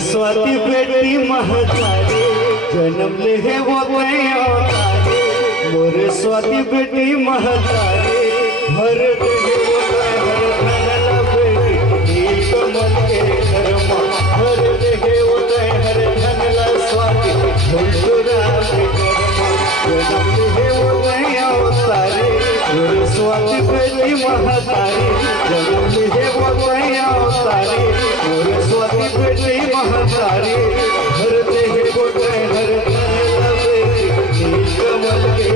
स्वाति बेटी महतारी जन्म ले है वो अवतारी। मोर स्वाति बेटी महतारी भर दे वो हर धनला बेटी कमल के धर्मा भर दे वो हर धनला स्वाति झुलुरा के धर्मा जन्म ले है वो अवतारी। मोर स्वाति बेटी महतारी जन्म ले है वो अवतारी। मोर स्वाति बेटी महतारी हर देह गोटे हर धनला बेटी कमल के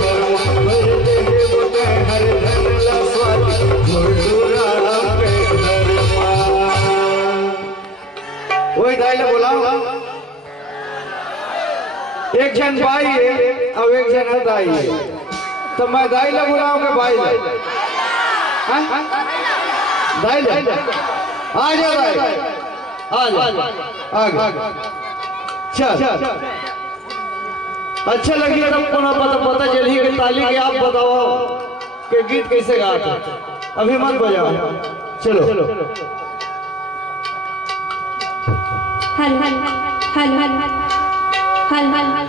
धर्मा हर देह गोटे हर धनला स्वाति झुलुरा के धर्मा। वही दाई ने बोला एक जन भाई है और एक जन दाई है, तो मैं दाई ले बुलाऊं के भाई ले? दाई ले आ जा दाई आ चल। अच्छा लगी तो पता चली कि ताली के आप बताओ कि गीत कैसे गाते, अभी मत बजाओ। चलो हल हल हल हल हल हल हल